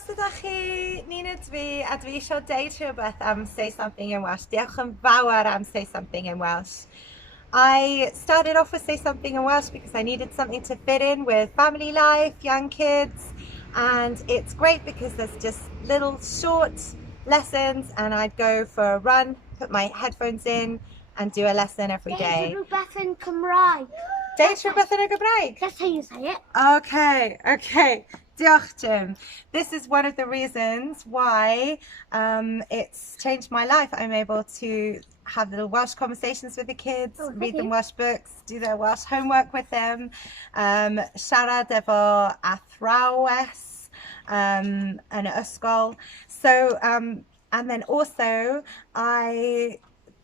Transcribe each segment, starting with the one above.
os ydych chi, Nina dwi, a dwi eisiau deud rhywbeth am Say Something in Welsh. Diolch yn fawr am Say Something in Welsh. I started off with Say Something in Welsh because I needed something to fit in with family life, young kids, and it's great because there's just little short lessons and I'd go for a run, put my headphones in and do a lesson every day. Deud rhywbeth yn Cymraeg. Deud rhywbeth yn y Gymraeg? That's how you say it. Okay. Diolch, Jim. This is one of the reasons why it's changed my life. I'm able to have little Welsh conversations with the kids, read them Welsh books, do their Welsh homework with them, siarad efo athrawes yn y ysgol. So, and then also I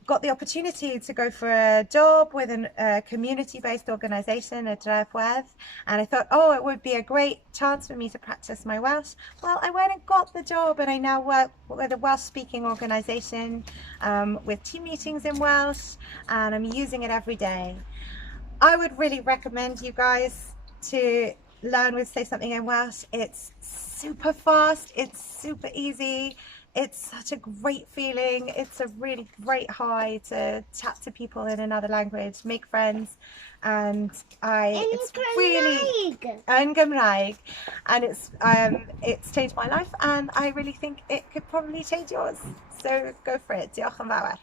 got the opportunity to go for a job with a community-based organisation, a Drefwedd, and I thought, oh, it would be a great chance for me to practice my Welsh. Well, I went and got the job and I now work with a Welsh-speaking organisation with team meetings in Welsh, and I'm using it every day. I would really recommend you guys to learn with Say Something in Welsh. It's super fast, it's super easy. It's such a great feeling. It's a really great high to chat to people in another language, make friends, and it's really yn Gymraeg, and it's changed my life, and I really think it could probably change yours. So go for it. Diolch yn fawr.